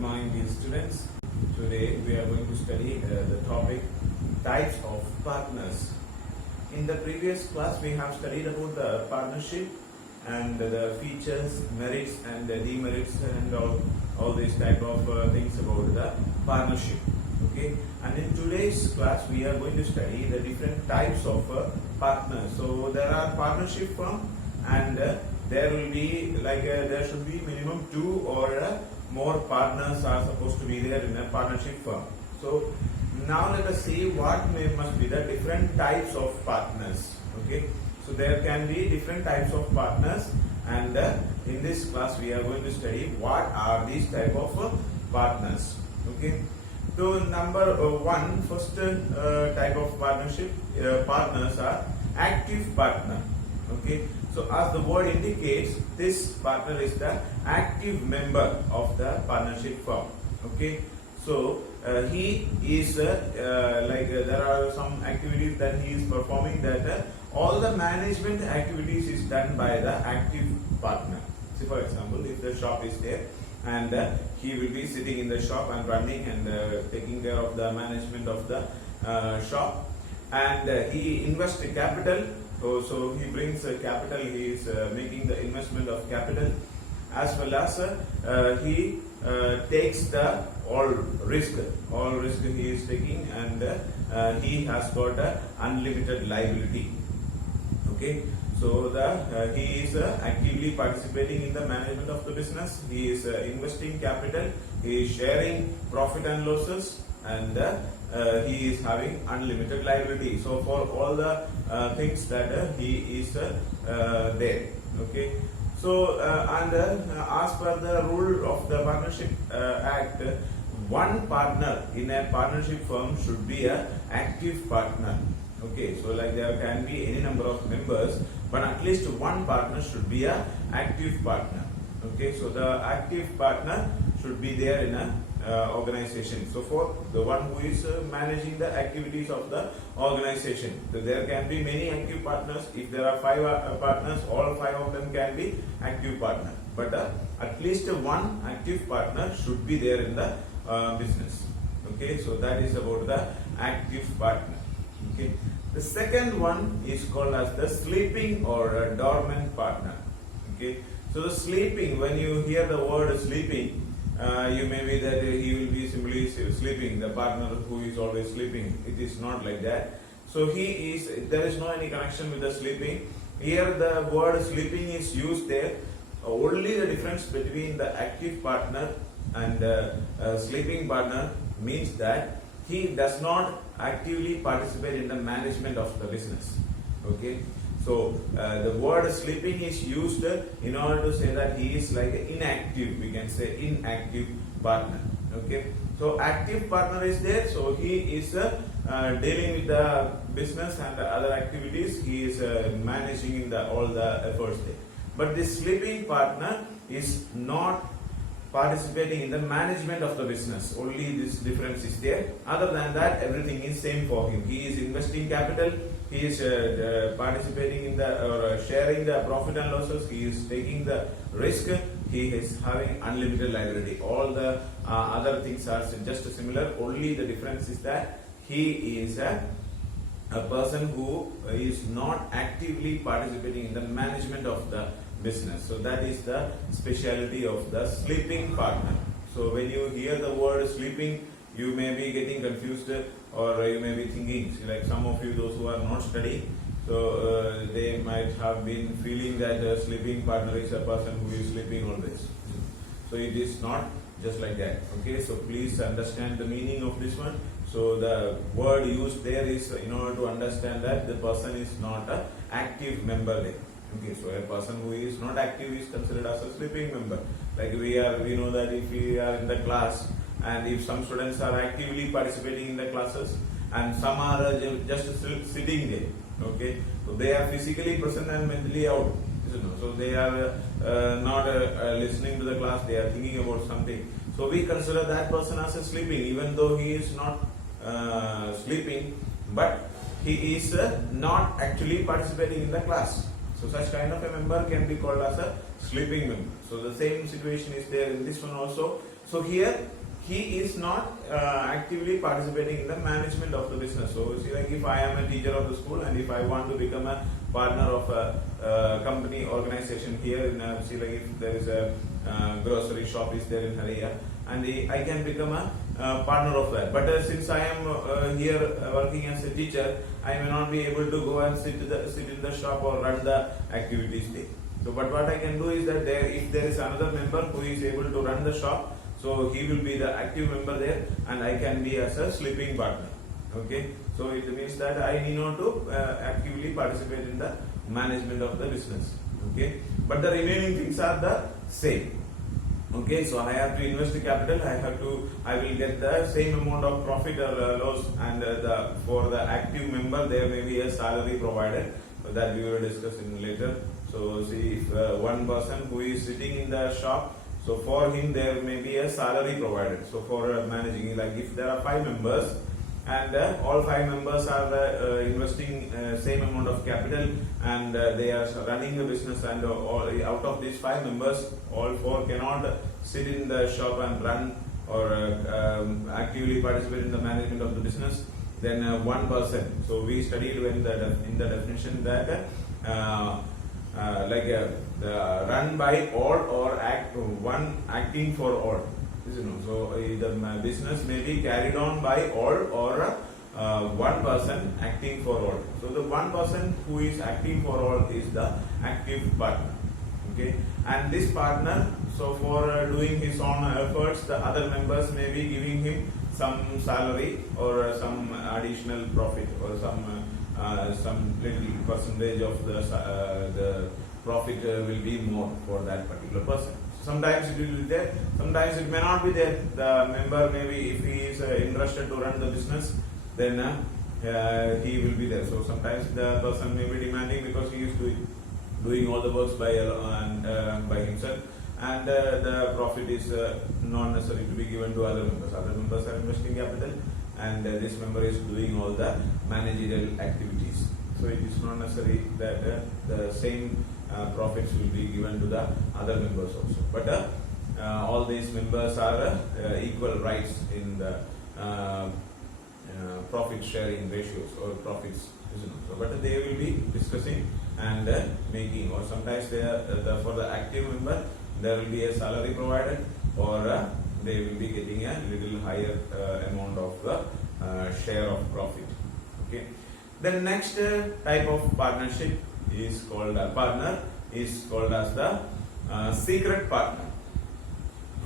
Good morning, dear students. Today we are going to study the topic types of partners. In the previous class, we have studied about the partnership and the features, merits, and the demerits, and all these type of things about the partnership. Okay, and in today's class, we are going to study the different types of partners. So there are partnership firm, and there will be there should be minimum 2 or more partners are supposed to be there in a partnership firm. So now let us see what must be the different types of partners. Okay, so there can be different types of partners, and in this class we are going to study what are these type of partners. Okay, so number one, first type of partners are active partner. Okay, so as the word indicates, this partner is the active member of the partnership firm. Okay, so he is there are some activities that he is performing, that all the management activities is done by the active partner. So for example, if the shop is there, and he will be sitting in the shop and running and taking care of the management of the shop, and he invests capital. So he brings capital, he is making the investment of capital, as well as he takes the all risk he is taking, and he has got unlimited liability. Okay, so he is actively participating in the management of the business. He is investing capital, he is sharing profit and losses, and he is having unlimited liability. So for all the things that he is there. Okay, so as per the rule of the Partnership Act, one partner in a partnership firm should be an active partner. Okay, so there can be any number of members, but at least one partner should be an active partner. Okay, so the active partner should be there in a organization. So for the one who is managing the activities of the organization, so there can be many active partners. If there are 5 partners, all 5 of them can be active partner, but at least one active partner should be there in the business. Okay, so that is about the active partner. Okay, the second one is called as the sleeping or dormant partner. Okay, so the sleeping, when you hear the word sleeping, you may be that he will be simply sleeping, the partner who is always sleeping. It is not like that. So there is no any connection with the sleeping. Here the word sleeping is used there. Only the difference between the active partner and sleeping partner means that he does not actively participate in the management of the business. Okay, so the word sleeping is used in order to say that he is like inactive. We can say inactive partner. Okay, so active partner is there. So he is dealing with the business and the other activities. He is managing in all the efforts there. But the sleeping partner is not participating in the management of the business. Only this difference is there. Other than that, everything is same for him. He is investing capital, he is participating in or sharing the profit and losses, he is taking the risk, he is having unlimited liability. All the other things are just similar. Only the difference is that he is a person who is not actively participating in the management of the business. So that is the speciality of the sleeping partner. So when you hear the word sleeping, you may be getting confused, or you may be thinking, like some of you, those who are not studying, so they might have been feeling that a sleeping partner is a person who is sleeping always. So it is not just like that. Okay, so please understand the meaning of this one. So the word used there is in order to understand that the person is not an active member there. Okay, so a person who is not active is considered as a sleeping member. Like we know that if we are in the class, and if some students are actively participating in the classes and some are just sitting there, okay, so they are physically present and mentally out. So they are not listening to the class, they are thinking about something. So we consider that person as a sleeping, even though he is not sleeping, but he is not actually participating in the class. So such kind of a member can be called as a sleeping member. So the same situation is there in this one also. So here he is not actively participating in the management of the business. So see, like if I am a teacher of the school and if I want to become a partner of a company organization here in see, like if there is a grocery shop is there in Haria, and I can become a partner of that. But since I am here working as a teacher, I may not be able to go and sit in the shop or run the activities there. So, but what I can do is that if there is another member who is able to run the shop, so he will be the active member there, and I can be as a sleeping partner. Okay, so it means that I need not to actively participate in the management of the business. Okay, but the remaining things are the same. Okay, so I have to invest the capital. I will get the same amount of profit or loss, and for the active member there may be a salary provided, that we will discuss in later. So see, if one person who is sitting in the shop, so for him there may be a salary provided. So for managing, like if there are 5 members and all 5 members are investing same amount of capital, and they are running the business, and all out of these 5 members, all 4 cannot sit in the shop and run or actively participate in the management of the business, then one person. So we studied in the definition that run by all or one acting for all. So the business may be carried on by all or one person acting for all. So the one person who is acting for all is the active partner. Okay, and this partner, so for doing his own efforts, the other members may be giving him some salary or some additional profit or some little percentage of the profit will be more for that particular person. Sometimes it will be there, sometimes it may not be there. The member maybe, if he is interested to run the business, then he will be there. So sometimes the person may be demanding because he is doing all the works by himself, and the profit is not necessary to be given to other members. Other members are investing capital, and this member is doing all the managerial activities. So it is not necessary that the same profits will be given to the other members also. But all these members are equal rights in the profit sharing ratios or profits. So, but they will be discussing and making, or sometimes for the active member there will be a salary provided, or they will be getting a little higher amount of the share of profit. Okay. The next type of partnership is called as the secret partner.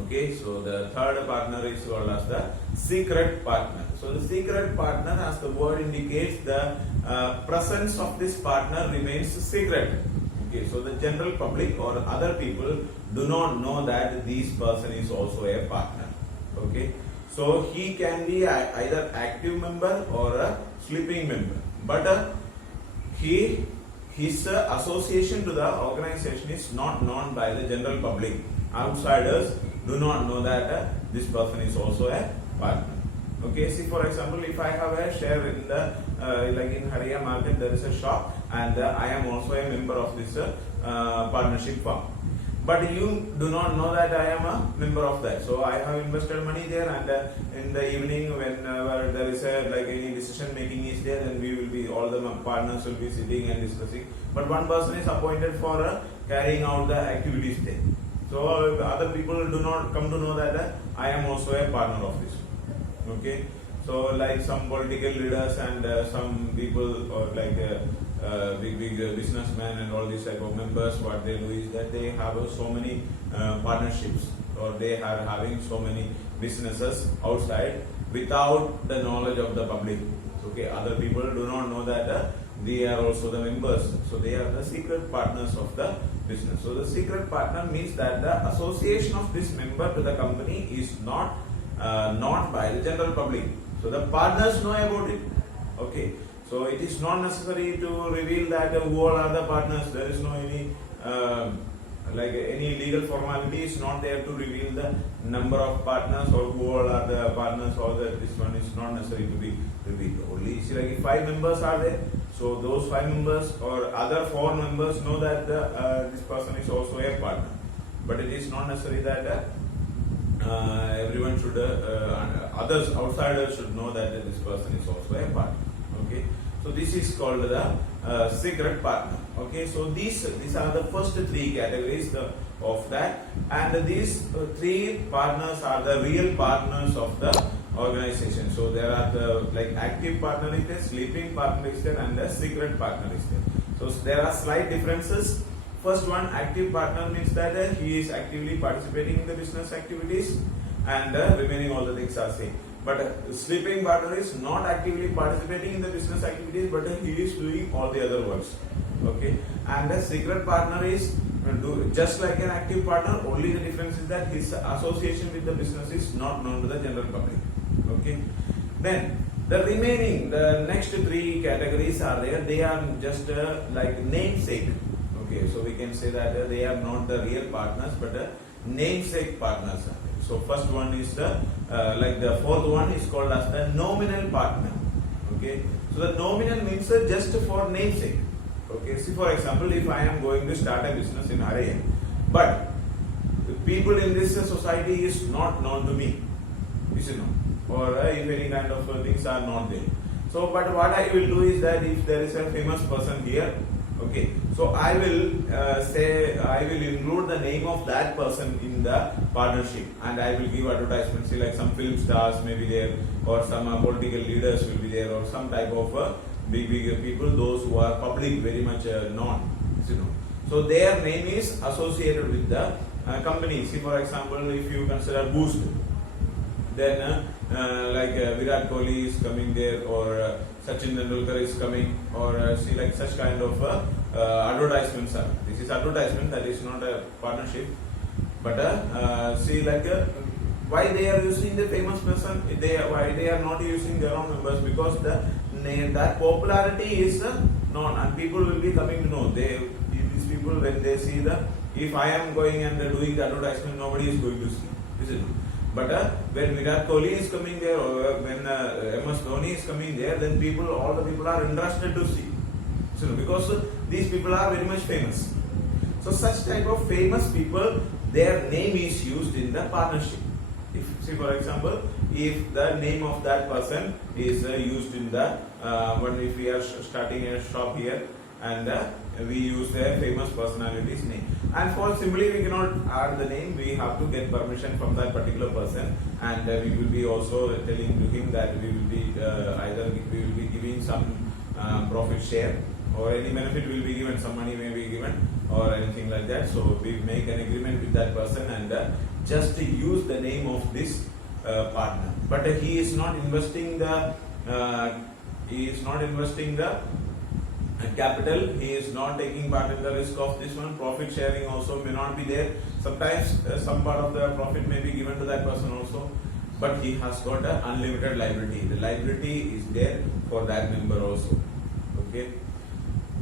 Okay, so the third partner is called as the secret partner. So the secret partner, as the word indicates, the presence of this partner remains secret. Okay, so the general public or other people do not know that this person is also a partner. Okay, so he can be either active member or a sleeping member, but his association to the organization is not known by the general public. Outsiders do not know that this person is also a partner. Okay, see, for example, if I have a share in the like in Haria market, there is a shop, and I am also a member of this partnership firm. But you do not know that I am a member of that. So I have invested money there, and in the evening, whenever there is any decision making is there, then we will be, all the partners will be sitting and discussing. But one person is appointed for carrying out the activities there. So other people do not come to know that I am also a partner of this. Okay. So like some political leaders and some people, or like big businessmen and all these type of members, what they do is that they have so many partnerships, or they are having so many businesses outside without the knowledge of the public. Okay, other people do not know that they are also the members. So they are the secret partners of the business. So the secret partner means that the association of this member to the company is not known by the general public. So the partners know about it. Okay. So it is not necessary to reveal that who all are the partners. There is no any like any legal formality is not there to reveal the number of partners or who all are the partners, or that this one is not necessary to be revealed. Only see, like if 5 members are there, so those 5 members or other 4 members know that this person is also a partner, but it is not necessary that everyone should, others, outsiders should know that this person is also a partner. Okay, so this is called the secret partner. Okay, so these are the first 3 categories of that, and these 3 partners are the real partners of the organization. So there are the like active partner is there, sleeping partner is there, and the secret partner is there. So there are slight differences. First one, active partner means that he is actively participating in the business activities, and remaining all the things are same. But sleeping partner is not actively participating in the business activities, but he is doing all the other works. Okay, and the secret partner is just like an active partner, only the difference is that his association with the business is not known to the general public. Okay, then the remaining, the next 3 categories are there. They are just like namesake. Okay, so we can say that they are not the real partners, but namesake partners. So first one is the like the 4th one is called as the nominal partner. Okay, so the nominal means just for namesake. Okay, see, for example, if I am going to start a business in Araya, but the people in this society is not known to me, you know, or if any kind of things are not there. So, but what I will do is that if there is a famous person here, okay, so I will say, I will include the name of that person in the partnership, and I will give advertisements. See, like some film stars may be there, or some political leaders will be there, or some type of big people, those who are public, very much known, you know. So their name is associated with the company. See, for example, if you consider Boost, then like Virat Kohli is coming there, or Sachin Tendulkar is coming, or see, like such kind of advertisements are. This is advertisement, that is not a partnership. But see, like why they are using the famous person? Why they are not using their own members? Because the name, that popularity is known, and people will be coming to know. These people, when they see if I am going and doing the advertisement, nobody is going to see. Is it? But when Virat Kohli is coming there, or when MS Dhoni is coming there, then all the people are interested to see. So because these people are very much famous. So such type of famous people, their name is used in the partnership. If, see, for example, if the name of that person is used in the when if we are starting a shop here, and we use a famous personality's name, and for simply we cannot add the name, we have to get permission from that particular person, and we will be also telling to him that we will be either we will be giving some profit share, or any benefit will be given, some money may be given, or anything like that. So we make an agreement with that person, and just to use the name of this partner, but he is not investing the capital. He is not taking part in the risk of this one. Profit sharing also may not be there. Sometimes some part of the profit may be given to that person also, but he has got an unlimited liability. The liability is there for that member also. Okay,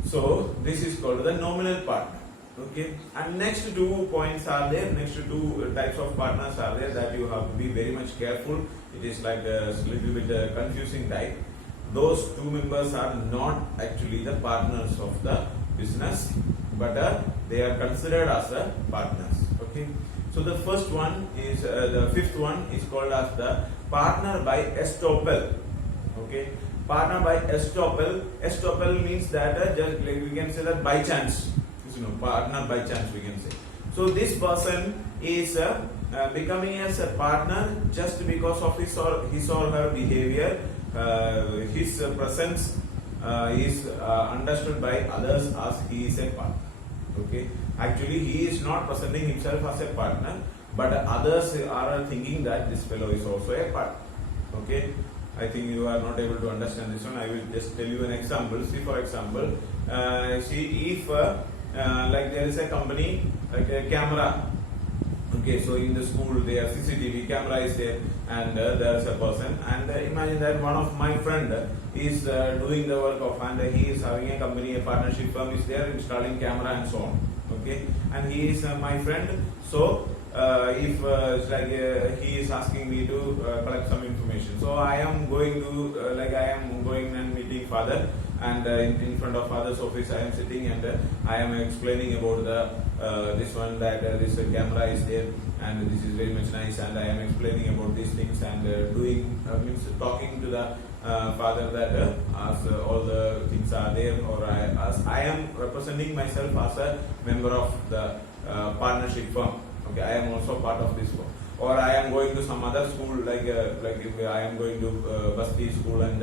so this is called the nominal partner. Okay, and next 2 points are there. Next 2 types of partners are there that you have to be very much careful. It is like a little bit confusing type. Those 2 members are not actually the partners of the business, but they are considered as partners. Okay, so the first one is the 5th one is called as the partner by estoppel. Okay, partner by estoppel. Estoppel means that just like we can say that by chance, you know, partner by chance we can say. So this person is becoming as a partner just because of his or her behavior. His presence is understood by others as he is a partner. Okay, actually he is not presenting himself as a partner, but others are thinking that this fellow is also a partner. Okay, I think you are not able to understand this one. I will just tell you an example. See, for example, see, if like there is a company, like a camera. Okay, so in the school there CCTV camera is there, and there is a person, and imagine that one of my friend is doing the work of, and he is having a company, a partnership firm is there installing camera and so on. Okay, and he is my friend. So if it's like he is asking me to collect some information, so I am going to I am going and meeting father, and in front of father's office I am sitting, and I am explaining about the this one, that this camera is there and this is very much nice, and I am explaining about these things, and doing means talking to the father that as all the things are there, or as I am representing myself as a member of the partnership firm. Okay, I am also part of this firm. Or I am going to some other school, like if I am going to Basti school, and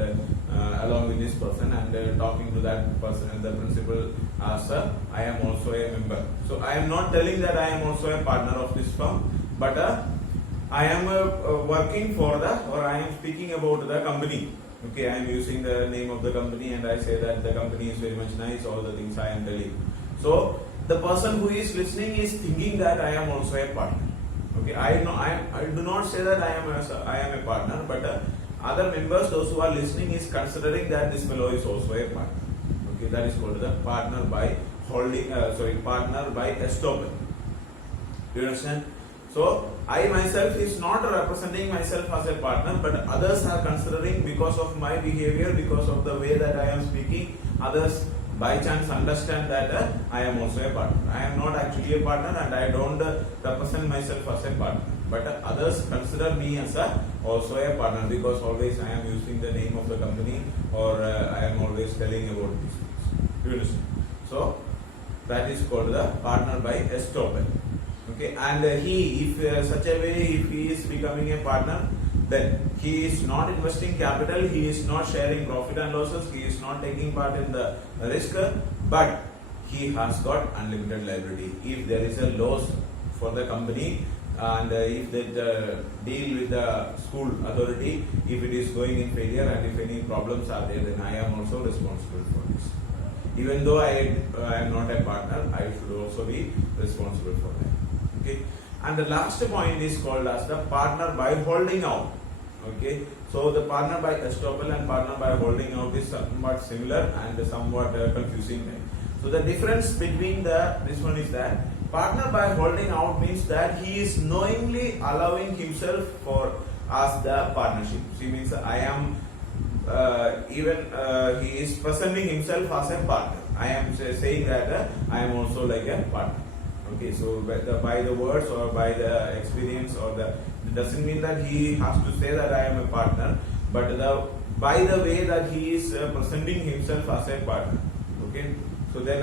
along with this person, and talking to that person and the principal as I am also a member. So I am not telling that I am also a partner of this firm, but I am working for the, or I am speaking about the company. Okay, I am using the name of the company, and I say that the company is very much nice, all the things I am telling. So the person who is listening is thinking that I am also a partner. Okay, I do not say that I am a partner, but other members, those who are listening, is considering that this fellow is also a partner. Okay, that is called the partner by holding. Partner by estoppel. Do you understand? So I myself is not representing myself as a partner, but others are considering, because of my behavior, because of the way that I am speaking, others by chance understand that I am also a partner. I am not actually a partner, and I don't represent myself as a partner, but others consider me as also a partner, because always I am using the name of the company, or I am always telling about these things. Do you understand? So that is called the partner by estoppel. Okay, and he, if such a way, if he is becoming a partner, then he is not investing capital, he is not sharing profit and losses, he is not taking part in the risk, but he has got unlimited liability. If there is a loss for the company, and if they deal with the school authority, if it is going in failure, and if any problems are there, then I am also responsible for this. Even though I am not a partner, I should also be responsible for that. Okay, and the last point is called as the partner by holding out. Okay, so the partner by estoppel and partner by holding out is somewhat similar and somewhat confusing. So the difference between this one is that partner by holding out means that he is knowingly allowing himself for as the partnership. She means I am he is presenting himself as a partner. I am saying that I am also like a partner. Okay, so by the words or by the experience, or it doesn't mean that he has to say that I am a partner, but by the way that he is presenting himself as a partner. Okay, so then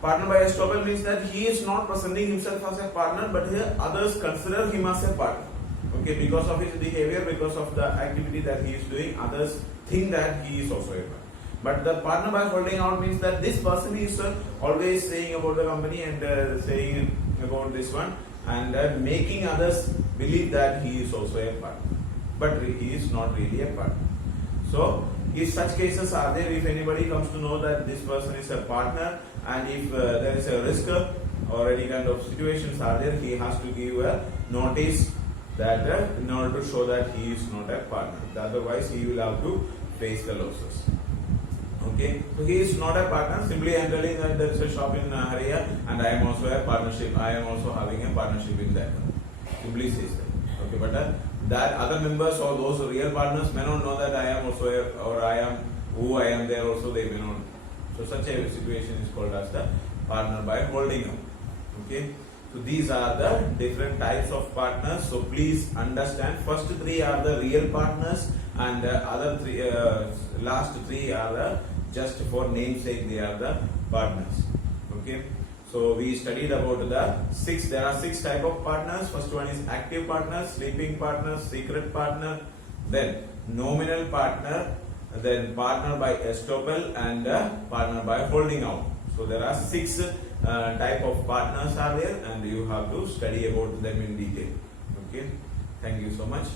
partner by estoppel means that he is not presenting himself as a partner, but others consider him as a partner. Okay, because of his behavior, because of the activity that he is doing, others think that he is also a partner. But the partner by holding out means that this person is always saying about the company, and saying about this one, and making others believe that he is also a partner, but he is not really a partner. So if such cases are there, if anybody comes to know that this person is a partner, and if there is a risk or any kind of situations are there, he has to give a notice that in order to show that he is not a partner. Otherwise he will have to face the losses. Okay, so he is not a partner. Simply I am telling that there is a shop in Haria, and I am also a partnership. I am also having a partnership in that. Simply says that. Okay, but that other members or those real partners may not know that I am also or I am who I am there also, they may not. So such a situation is called as the partner by holding out. Okay, so these are the different types of partners. So please understand, first three are the real partners, and other three, last three are just for namesake, they are the partners. Okay, so we studied about there are six type of partners. First one is active partners, sleeping partners, secret partner, then nominal partner, then partner by estoppel, and partner by holding out. So there are six type of partners are there, and you have to study about them in detail. Okay, thank you so much.